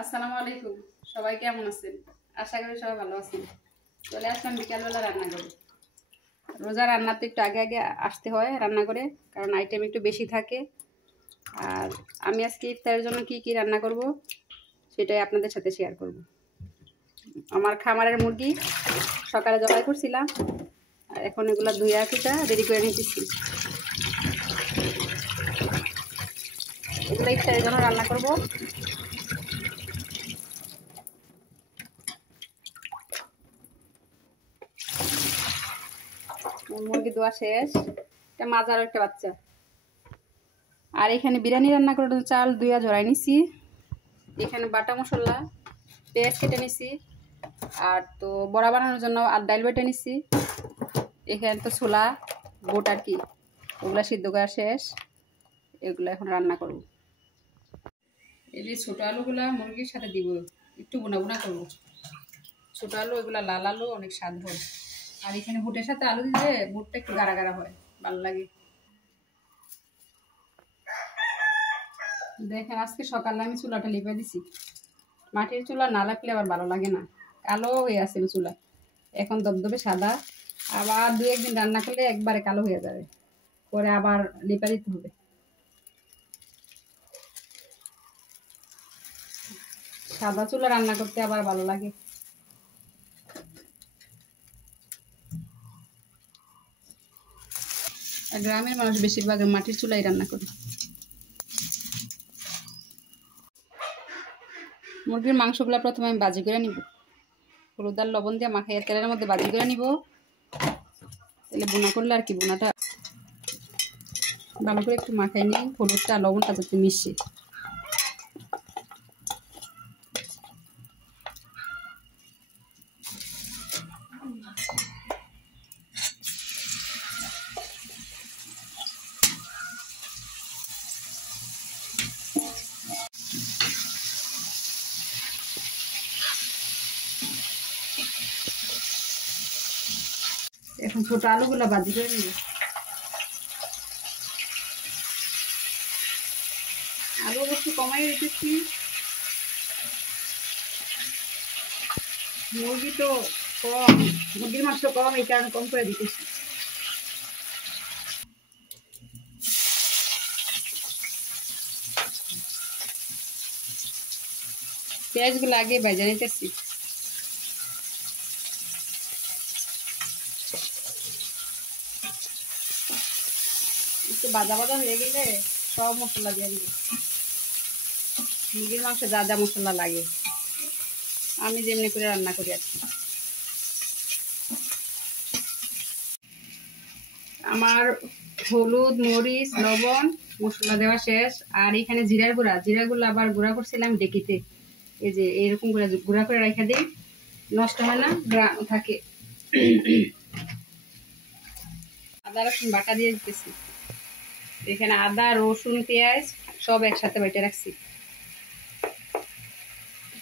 আসসালামু আলাইকুম। সবাই কেমন আছেন? আশা করি সবাই ভালো আছেন। চলে আসলাম বিকালবেলা রান্না করে। রোজা রান্নাতে একটু আগে আগে আসতে হয় রান্না করে, কারণ আইটেম একটু বেশি থাকে। আর আমি আজকে ইফতারের জন্য কি কি রান্না করব সেটাই আপনাদের সাথে শেয়ার করব। আমার খামারের মুরগি সকালে জবাই করছিলাম, আর এখন এগুলো ধুইয়া কুটা রেডি করে নিতেছি। এগুলো ইফতারের জন্য রান্না করব। মুরগি ধোয়া শেষ, এটা মাজার একটা বাচ্চা। আর এখানে বিরিয়ানি রান্না করার জন্য চাল ধুইয়া ঝরাই নিছি। এখানে বাটা মশলা, পেঁয়াজ কেটে নিছি, আর তো বড়া বানানোর জন্য আর ডাল বেটে নিছি। এখানে তো ছোলা গোট আর কি, ওগুলা সিদ্ধ করা শেষ। এগুলো এখন রান্না করব। এই যে ছোটো আলুগুলা মুরগির সাথে দিব, একটু বোনা বোনা করবো। ছোটো আলু এগুলা লাল আলু, অনেক স্বাদ হয়। আর এখানে বুটের সাথে আলু দিলে বুটটা একটু গাঢ়া গাঢ়া হয়, ভালো লাগে। দেখেন আজকে সকালে আমি চুলাটা লিপে দিছি। মাটির চুলা না লাগলে আবার ভালো লাগে না, কালো হয়ে আছে চুলা। এখন দবদবে সাদা, আবার দু একদিন রান্না করলে একবারে কালো হয়ে যাবে, পরে আবার লিপা দিতে হবে। সাদা চুলা রান্না করতে আবার ভালো লাগে। গ্রামের মানুষ বেশিরভাগ মাটির চুলাই রান্না করে। মুরগির মাংসগুলো প্রথমে আমি ভাজি করে নিব, হলুদ আর লবণ দিয়ে মাখাইয়া তেলের মধ্যে ভাজি করে নিব। তেলে বোনা করলে আর কি, বোনাটা ভালো করে একটু মাখাই নিই, হলুদটা লবণটা যাতে মিশে। এখন ছোট আলুগুলো ভাজি করে নিব। আলু একটু কমাই রেখেছি, মুরগি তো কম, মুরগির মাংস কম, এই কারণে কম করে দিতেছি। পেঁয়াজগুলো আগে ভেজে নিতেছি। একটু ভাজা ভাজা হয়ে গেলে সব মশলা দিয়ে দিব। মুরগির মাংস যা যা মশলা লাগে আমি যেমনি করে রান্না করি আর কি। আমার হলুদ মরিচ লবণ মশলা দেওয়া শেষ। আর এখানে জিরার গুঁড়া, জিরার গুঁড়া আবার গুঁড়া করছিলাম ডেকিতে। এই যে এরকম করে গুঁড়া করে রেখে দিই, নষ্ট হয় না, গ্রাম থাকে। আদা রসুন বাটা দিয়ে দিতেছি। এখানে আদা রসুন পেঁয়াজ সব একসাথে বেটে রাখছি,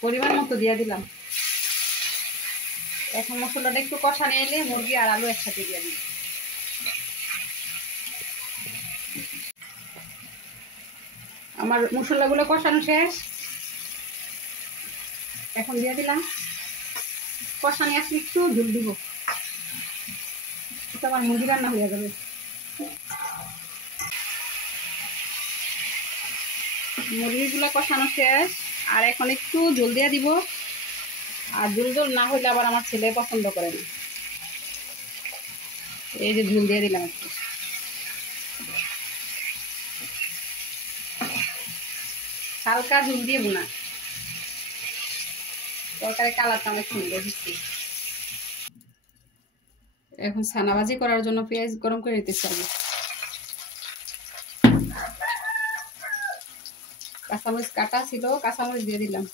পরিমাণ মতো দিয়ে দিলাম। এখন মশলাটা একটু কষা নিয়ে এলে মুরগি আর আলু একসাথে দিয়ে দিই। আমার মশলাগুলো কষানো শেষ, এখন দিয়ে দিলাম। কষানি আসলে একটু ঝোল দিব, আমার মুরগি রান্না হয়ে যাবে। মুরগিগুলো কষানো শেষ, আর এখন একটু ঝোল দিয়ে দিব। আর ঝোল ঝোল না হইলে আবার আমার ছেলে পছন্দ করে না। এই যে ঝোল দিয়ে দিলাম একটু, হালকা ঝোল দিয়ে বোনা, তরকারি কালারটা অনেক সুন্দর হচ্ছে। এখন ছানা ভাজি করার জন্য পেঁয়াজ গরম করে নিতেছি। আগে কাঁচামরিচ কাটা ছিল, কাঁচামরিচ দিয়ে দিলাম।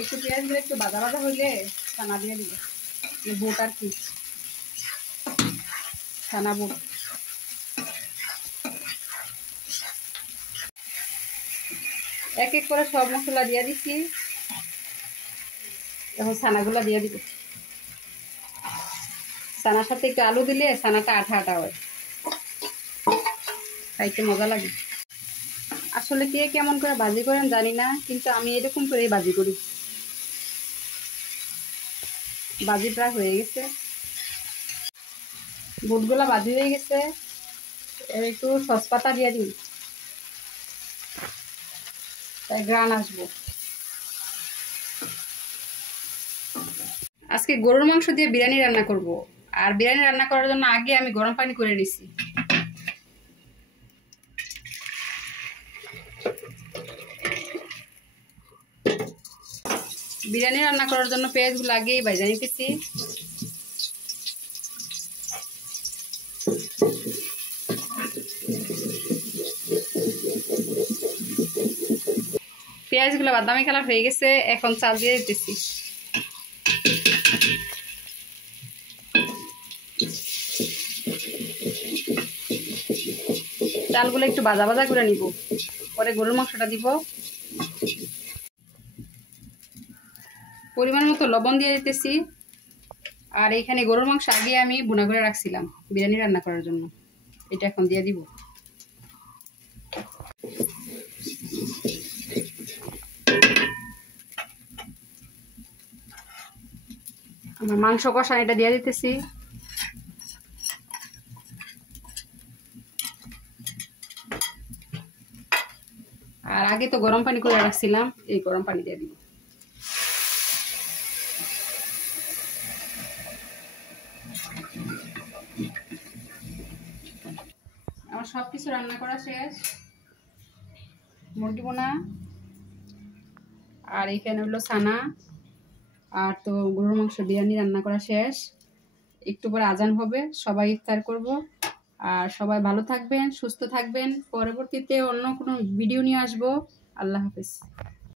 একটু পেঁয়াজ দিয়ে একটু ভাজা ভাজা হইলে ছানা দিয়ে দিব, বুট আর কি, ছানা বুট। এক এক করে সব মশলা দিয়ে দিচ্ছি। এখন ছানাগুলা দিয়ে দিব। ছানার সাথে একটু আলু দিলে ছানাটা আঠা আঠা হয়, খাইতে মজা লাগে। আসলে কে কেমন করে ভাজি করেন জানি না, কিন্তু আমি এরকম করেই ভাজি করি। ভাজি প্রায় হয়ে গেছে, বুটগুলা ভাজি হয়ে গেছে। এর একটু সসপাতা দিয়ে দিই, তাই গ্রান আসবো। আজকে গরুর মাংস দিয়ে বিরিয়ানি রান্না করব। আর বিরিয়ানি রান্না করার জন্য আগে আমি গরম পানি করে নিছি। বিরিয়ানি রান্না করার জন্য পেঁয়াজগুলো আগেই ভেজে নিতেছি। পেঁয়াজগুলো বাদামি কালার হয়ে গেছে, এখন চাল দিয়ে দিতেছি। চালগুলো একটু ভাজা ভাজা করে নিব, পরে গরুর মাংসটা দিব। পরিমাণ মতো লবণ দিয়ে দিতেছি। আর এইখানে গরুর মাংস আগে আমি ভুনা করে রাখছিলাম বিরিয়ানি রান্না করার জন্য, এটা এখন দিয়ে দিব। আমার মাংস কষান এটা দিয়ে দিতেছি। আর আগে তো গরম পানি করে রাখছিলাম, এই গরম পানি দিয়ে দিব। আমার সবকিছু রান্না করা শেষ। মুরগি বোনা আর এখানে হলো ছানা, আর তো গরুর মাংস বিরিয়ানি রান্না করা শেষ। একটু পরে আজান হবে, সবাই ইফতার করব। আর সবাই ভালো থাকবেন, সুস্থ থাকবেন। পরবর্তীতে অন্য কোনো ভিডিও নিয়ে আসবো। আল্লাহ হাফেজ।